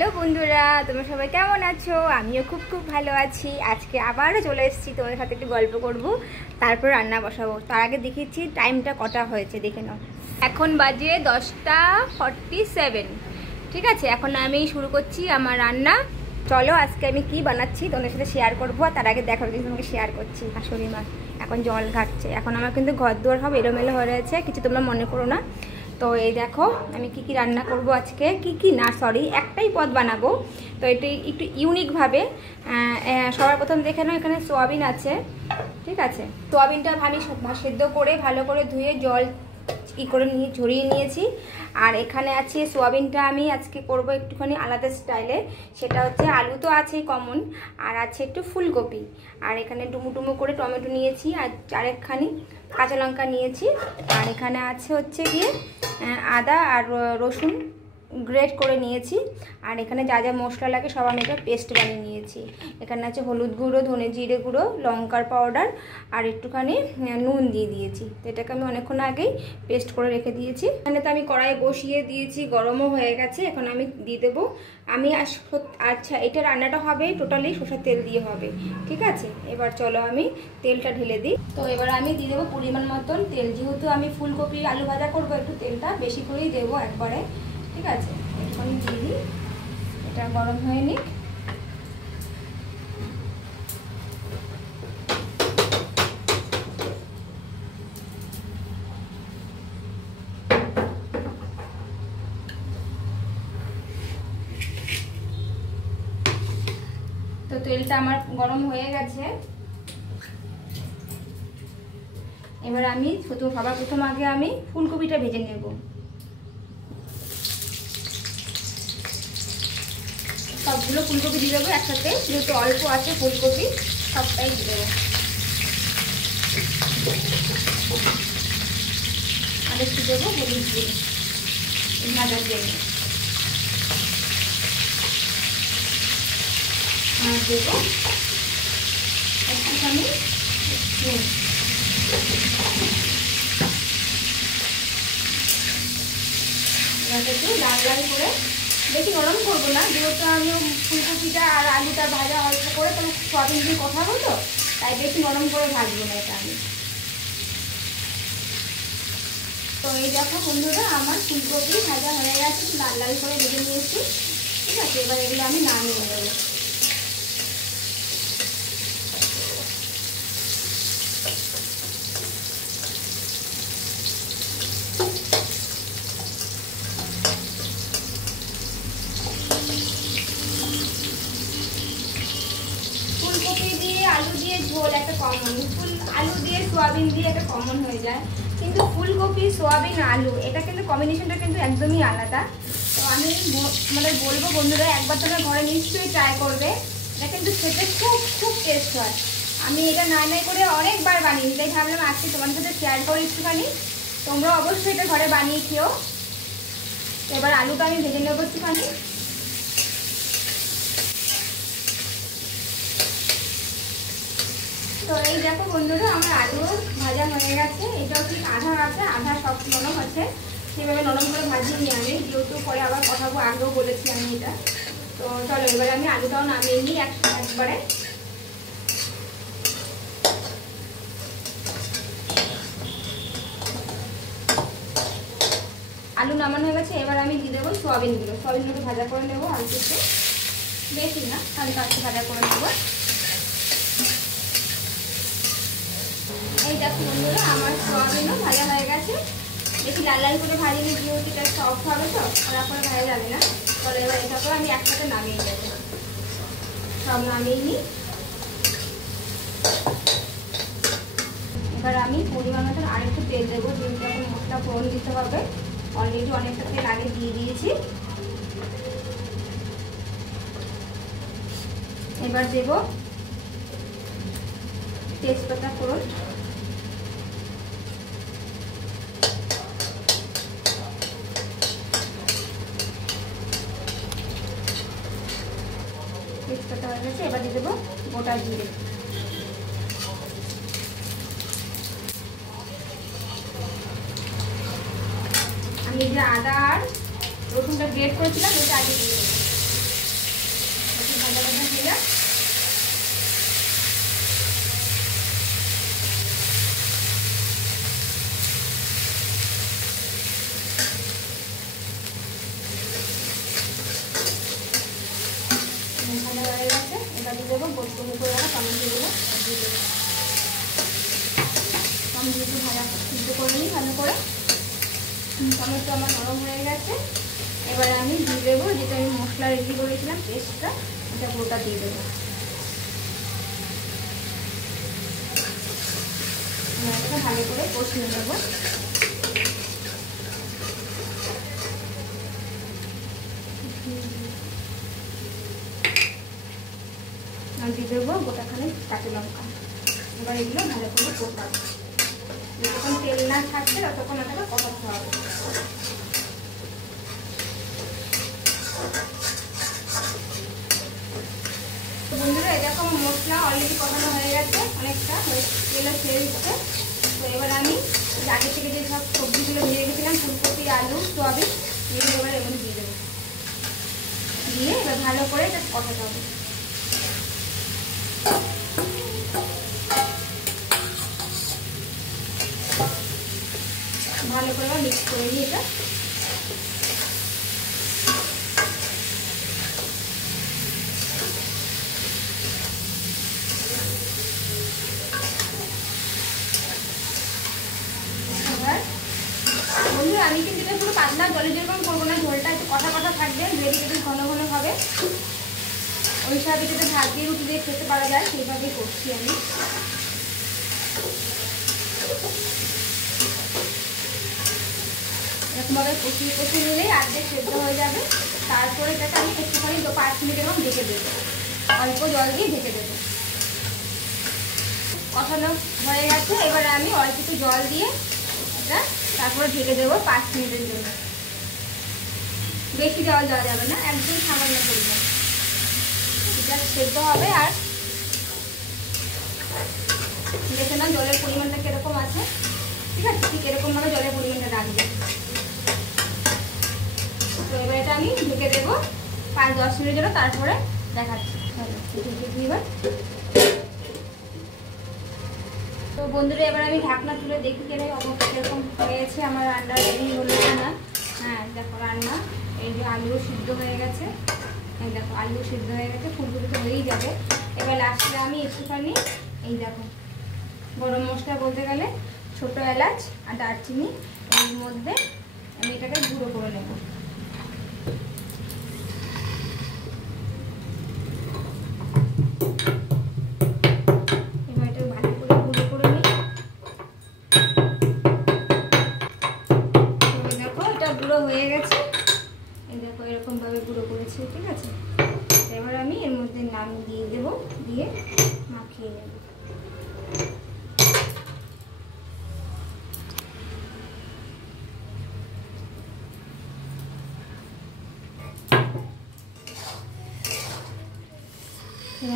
Hello বন্ধুরা, তোমরা সবাই কেমন আছো? আমিও খুব খুব ভালো আছি। আজকে আবারও চলে এসেছি তোমাদের সাথে একটু গল্প করব, তারপর রান্না বসাবো। তার আগে দেখিয়েছি টাইমটা কটা হয়েছে, দেখে নাও। এখন বাজে 10:47। ঠিক আছে, এখন আমি শুরু করছি আমার রান্না। চলো আজকে আমি কি বানাচ্ছি তোমাদের সাথে শেয়ার করবো। আর তার আগে দেখো তোমাকে শেয়ার করছি। শাশুড়ি মা এখন জল ঘাটছে। এখন আমার কিন্তু ঘর দুয়ার সব এলোমেলো হয়ে রয়েছে, কিছু তোমরা মনে করো না। তো এই দেখো আমি কি রান্না করব আজকে। কি না সরি, একটাই পদ বানাবো। তো এটি একটু ইউনিকভাবে। সবার প্রথম দেখে নাও, এখানে সোয়াবিন আছে। ঠিক আছে, সোয়াবিনটা আমি সেদ্ধ করে ভালো করে ধুয়ে জল করে নিয়ে ঝরিয়ে নিয়েছি। আর এখানে আছে সোয়াবিনটা আমি আজকে করব একটুখানি আলাদা স্টাইলে। সেটা হচ্ছে আলু তো আছেই কমন, আর আছে একটু ফুলকপি। আর এখানে ডুমু ডুমু করে টমেটো নিয়েছি, আর চারেকখানি কাঁচা লঙ্কা নিয়েছি। আর এখানে আছে হচ্ছে গিয়ে আদা আর রসুন গ্রেট করে নিয়েছি। আর এখানে যা যা মশলা লাগে সব আমি একটা পেস্ট বানিয়ে নিয়েছি। এখানে আছে হলুদ গুঁড়ো, ধনে জিরে গুঁড়ো, লঙ্কার পাউডার আর একটুখানি নুন দিয়ে দিয়েছি। তো এটাকে আমি অনেকক্ষণ আগেই পেস্ট করে রেখে দিয়েছি। এখানে তো আমি কড়াই বসিয়ে দিয়েছি, গরমও হয়ে গেছে। এখন আমি দিয়ে দেবো আচ্ছা, এটা রান্নাটা হবে টোটালি সরষের তেল দিয়ে হবে। ঠিক আছে, এবার চলো আমি তেলটা ঢেলে দিই। তো এবার আমি দিয়ে দেবো পরিমাণ মতন তেল। যেহেতু আমি ফুলকপি আলু ভাজা করবো, একটু তেলটা বেশি করেই দেবো একবারে। ঠিক আছে, একটুখানি দিয়ে দিই, এটা গরম হয়ে নিক। তো তেলটা আমার গরম হয়ে গেছে। এবার আমি সবার প্রথম আগে আমি ফুলকপিটা ভেজে নেব। সবগুলো ফুলকপি দিয়ে দেবো একসাথে, যেহেতু অল্প আছে ফুলকপি, সবটাই দিয়ে দেবো। আর একটু দেবো হলুদ দিয়ে ভাজার জন্য। আর দেবো একটুখানি নুন। একটু লাল লাল করে, বেশি গরম করবো না, যেহেতু আমি ফুলকপিটা আর আলুটা ভাজা অল্প করে তাহলে সোয়াবিন দিয়ে কথা হতো, তাই বেশি গরম করে ভাজবো না এটা আমি। তো এই দেখো বন্ধুরা, আমার ফুলকপি ভাজা হয়ে গেছে, লাল লাল করে ভেজে নিয়েছি। ঠিক আছে, এবার এগুলো আমি নামিয়ে দেবো। ফুলকপি দিয়ে আলু দিয়ে ঝোল একটা কমন, আলু দিয়ে সোয়াবিন দিয়ে একটা কমন হয়ে যায়, কিন্তু ফুলকপি সোয়াবিন আলু এটা কিন্তু কম্বিনেশনটা কিন্তু একদমই আলাদা। তো আমি বলবো বন্ধুরা, একবার তোমরা ঘরে নিশ্চয়ই ট্রাই করবে। এটা কিন্তু খেতে খুব খুব টেস্ট হয়। আমি এটা নাই করে অনেকবার বানিয়েছি, তাই ভাবলাম আজকে তোমাদের সাথে শেয়ার করি একটুখানি। তোমরা অবশ্যই এটা ঘরে বানিয়ে খেও। এবার আলুটা আমি ভেজে নেবো একটুখানি। তো এই দেখো বন্ধুরা, আমার আলু ভাজা হয়ে গেছে। এটাও ঠিক আধা আছে, আধা সব নরম আছে। সেভাবে নরম করে ভাজিয়ে নিই আমি, যেহেতু পরে আবার কথা আগেও বলেছি আমি এটা। তো চলো এবারে আমি আলুটাও নামিয়ে নিই একবারে। আলু নামানো হয়ে গেছে, এবার আমি দিয়ে দেবো সোয়াবিনগুলো ভাজা করে নেবো। আলু একটু বেশি না, হালকা একটু ভাজা করে নেবো। এই দেখো বন্ধুরা, আমার সোয়াবিনও ভাজা হয়ে গেছে। বেশি লাল লাল করে ভাজিনি, যেহেতু এটা সফট হবে, তো খারাপ করে ভাজা যাবে না। তাহলে এবার এটাকে আমি একসাথে নামিয়ে দেবো। সব নামিয়ে নিই। এবার আমি পরিমাণ মতন আরেকটু তেল দেবো, যেহেতু এখন মশলা ফোড়ন দিতে হবে। অলরেডি অনেকটা তেল আগে দিয়ে দিয়েছি। এবার দেব তেজপাতা ফোড়ন। তেজপাতা হয়ে গেছে, এবার দিয়ে দেবো গোটা জিরে। আমি যে আদা আর রসুনটা গ্রেট করেছিলাম, এটা আগে দিয়ে দেবো। এটা। ভাজা হয়ে গেছে, এবার দিয়ে দেবো গোল গোল করে রাখা টমেটোগুলো দিয়ে দেবো। টমেটো ভাজা সিদ্ধ করে নিই ভালো করে। টমেটো আমার নরম হয়ে গেছে, এবার আমি দিয়ে দেবো যেটা আমি মশলা রেডি করেছিলাম পেস্টটা, এটা পুরোটা দিয়ে দেবো। এটা ভালো করে কষিয়ে নেবো। দিয়ে দেবো গোটাখানে কাঁচা লঙ্কা। এবার এগুলো ভালো করে কষাবো, যতক্ষণ তেল না থাকছে ততক্ষণ এটাকে কষাতে হবে। বন্ধুরা এরকম মশলা অলরেডি কষানো হয়ে গেছে, অনেকটা তেলও ছেড়ে দিচ্ছে। তো এবার আমি আগে থেকে যে সব সবজিগুলো ভেজে রেখেছিলাম, ফুলকপি, আলু, সয়াবিন, এগুলো এবার এমন দিয়ে দেবো। দিয়ে এবার ভালো করে এটা কষাতে হবে। ভালো করে মিক্স করে নিই এটা। বন্ধুরা আমি কিন্তু এটা পুরো পাতলা জলে যেরকম করবো না, ঝোলটা একটু কষা কষা থাকবে, গ্রেভি একটু ঘন ঘন হবে, ওই হিসাবে যাতে ভাত দিয়ে রুটি দিয়ে খেতে পারা যায় সেইভাবেই করছি আমি। এরকমভাবে কষিয়ে কষিয়ে নিলেই অর্ধেক সেদ্ধ হয়ে যাবে। তারপরে এটাকে আমি একটুখানি 5 মিনিট এরকম ঢেকে দেবো, অল্প জল দিয়ে ঢেকে দেবো। কষানো হয়ে গেছে, এবারে আমি অল্প একটু জল দিয়ে এটা তারপরে ঢেকে দেবো 5 মিনিটের জন্য। বেশি জল দেওয়া যাবে না, একদম সামান্য পরিমাণ, এটা সেদ্ধ হবে। আর দেখে না জলের পরিমাণটা কিরকম আছে, ঠিক আছে, ঠিক এরকমভাবে জলের পরিমাণটা রাখবে। তো এবার এটা আমি ঢেকে দেবো 5-10 মিনিটের জন্য, তারপরে দেখাচ্ছি। এবার তো বন্ধুরা এবার আমি ঢাকনা তুলে দেখি কিরকম হয়েছে আমার রান্না, রেডি হলো না। হ্যাঁ দেখো রান্না, এই যে আলু সিদ্ধ হয়ে গেছে, এই দেখো আলু সিদ্ধ হয়ে গেছে, ফুলকপি তো হয়েই যাবে। এবার লাস্টে আমি একটুখানি এই দেখো গরম মশলা বলতে গেলে ছোটো এলাচ আর দারচিনি, এর মধ্যে আমি এটাকে গুঁড়ো করে নেব। এবার এটা ভালো করে গুঁড়ো করে নিই। দেখো এটা গুঁড়ো হয়ে গেছে, এই দেখো এরকমভাবে গুঁড়ো করেছি, ঠিক আছে। এবার আমি এর মধ্যে নাম দিয়ে দেবো, দিয়ে মাখিয়ে নেব।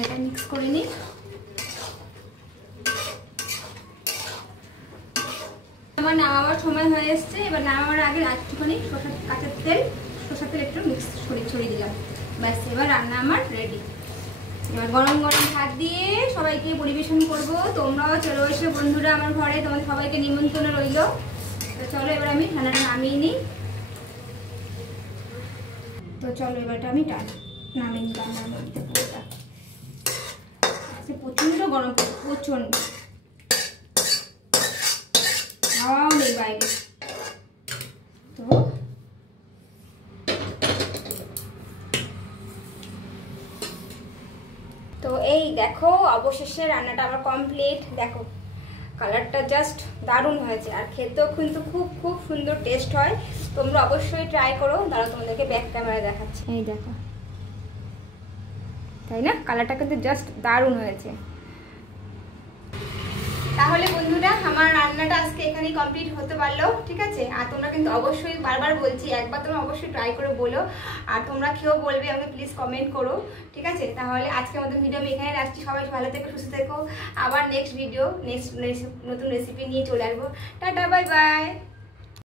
এটা মিক্স করে নিই। আমার নামাবার সময় হয়ে এসছে, এবার নামাবার আগে একটুখানি কাঁচা তেল, সরষের তেল একটু মিক্স ছড়িয়ে দিলাম, ব্যাস এবার রান্না আমার রেডি। এবার গরম গরম ভাত দিয়ে সবাইকে পরিবেশন করব। তোমরাও চলো এসে বন্ধুরা আমার ঘরে, তোমাদের সবাইকে নিমন্ত্রণ রইল। তো চলো এবার আমি ঠান্ডাটা নামিয়ে নিই। তো চলো এবারটা আমি নামিয়ে নিলাম মধ্যে পুরোটা। প্রচন্ড গরম, প্রচন্ড হাওয়াও নেই বাইরে। তো এই দেখো অবশেষে রান্নাটা আমার কমপ্লিট। দেখো কালারটা জাস্ট দারুণ হয়েছে, আর খেতেও কিন্তু খুব খুব সুন্দর টেস্ট হয়। তোমরা অবশ্যই ট্রাই করো। দাঁড়াও তোমাদেরকে ব্যাক ক্যামেরায় দেখাচ্ছি। এই দেখো, তাই না, কালারটা কিন্তু জাস্ট দারুণ হয়েছে। তাহলে বন্ধুরা আমার রান্নাটা আজকে এখানেই কমপ্লিট হতে পারলো, ঠিক আছে। আর তোমরা কিন্তু অবশ্যই, বারবার বলছি, একবার তোমরা অবশ্যই ট্রাই করে বলো, আর তোমরা খেয়েও বলবে, আমাকে প্লিজ কমেন্ট করো, ঠিক আছে। তাহলে আজকের মতো ভিডিও আমি এখানে রাখছি। সবাই ভালো থেকো, সুস্থ থেকো। আবার নেক্সট ভিডিও, নেক্সট নতুন রেসিপি নিয়ে চলে আসবো। Tata, bye bye.